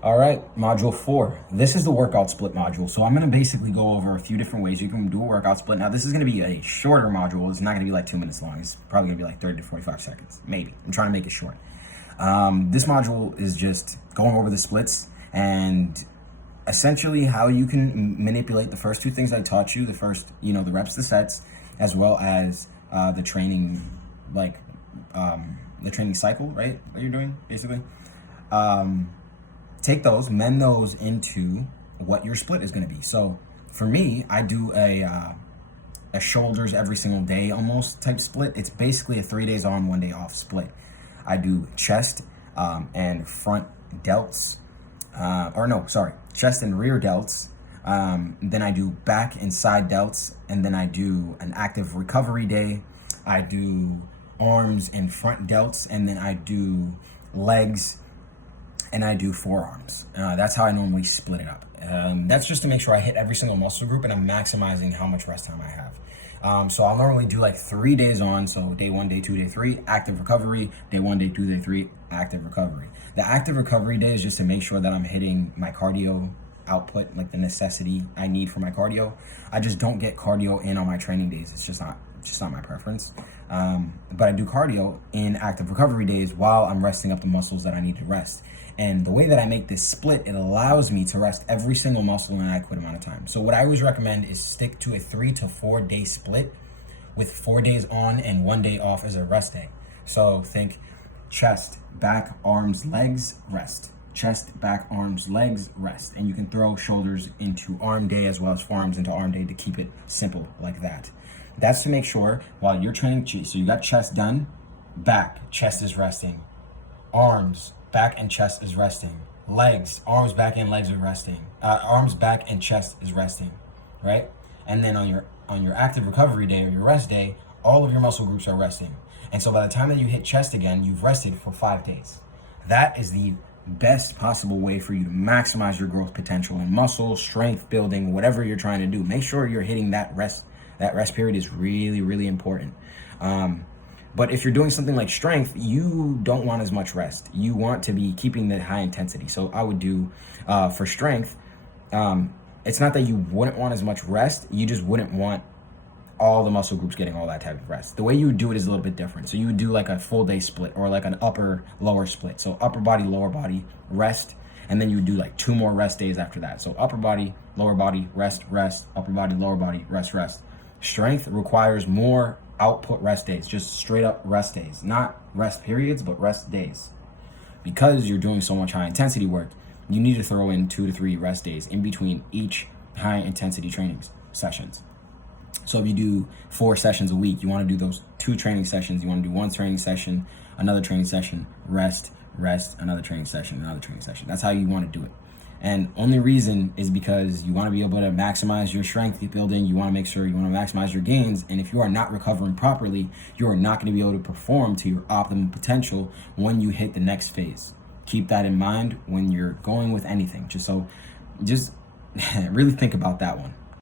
All right, module 4. This is the workout split module. So I'm going to basically go over a few different ways you can do a workout split. Now, this is going to be a shorter module. It's not going to be like 2 minutes long. It's probably going to be like 30 to 45 seconds, maybe. I'm trying to make it short. This module is just going over the splits and essentially how you can manipulate the first two things I taught you. The first, the reps, the sets, as well as the training, the training cycle, right? That you're doing, basically. Take those, mend those into what your split is going to be. So for me, I do a shoulders every single day almost type split. It's basically a 3 days on, 1 day off split. I do chest and front delts, chest and rear delts. Then I do back and side delts, and then I do an active recovery day. I do arms and front delts, and then I do legs, and I do forearms. That's how I normally split it up. That's just to make sure I hit every single muscle group and I'm maximizing how much rest time I have. So I'll normally do like 3 days on, so day 1, day 2, day 3, active recovery, day 1, day 2, day 3, active recovery. The active recovery day is just to make sure that I'm hitting my cardio output, like the necessity I need for my cardio. I just don't get cardio in on my training days. It's just not my preference. But I do cardio in active recovery days while I'm resting up the muscles that I need to rest. And the way that I make this split, it allows me to rest every single muscle in an adequate amount of time. So what I always recommend is stick to a 3 to 4 day split with 4 days on and 1 day off as a rest day. So think chest, back, arms, legs, rest. Chest, back, arms, legs, rest. And you can throw shoulders into arm day as well as forearms into arm day to keep it simple like that. That's to make sure while you're training, so you got chest done, back, chest is resting, arms, back and chest is resting, legs, arms, back and legs are resting, arms, back and chest is resting, right? And then on your active recovery day or your rest day, all of your muscle groups are resting. And so by the time that you hit chest again, you've rested for 5 days. That is the best possible way for you to maximize your growth potential in muscle, strength building, whatever you're trying to do. Make sure you're hitting that rest. That rest period is really, really important. But if you're doing something like strength, you don't want as much rest. You want to be keeping the high intensity. So I would do, for strength, it's not that you wouldn't want as much rest, you just wouldn't want all the muscle groups getting all that type of rest. The way you would do it is a little bit different. So you would do like a full day split or like an upper lower split. So upper body, lower body, rest, and then you would do like 2 more rest days after that. So upper body, lower body, rest, upper body, lower body, rest. Strength requires more output rest days, just straight up rest days, not rest periods, but rest days. Because you're doing so much high intensity work, you need to throw in 2 to 3 rest days in between each high intensity training sessions. So if you do 4 sessions a week, you want to do those 2 training sessions. You want to do 1 training session, another training session, rest, another training session, another training session. That's how you want to do it. And only reason is because you want to be able to maximize your strength building. You want to make sure you want to maximize your gains. And if you are not recovering properly, you are not going to be able to perform to your optimum potential when you hit the next phase. Keep that in mind when you're going with anything. Just really think about that one.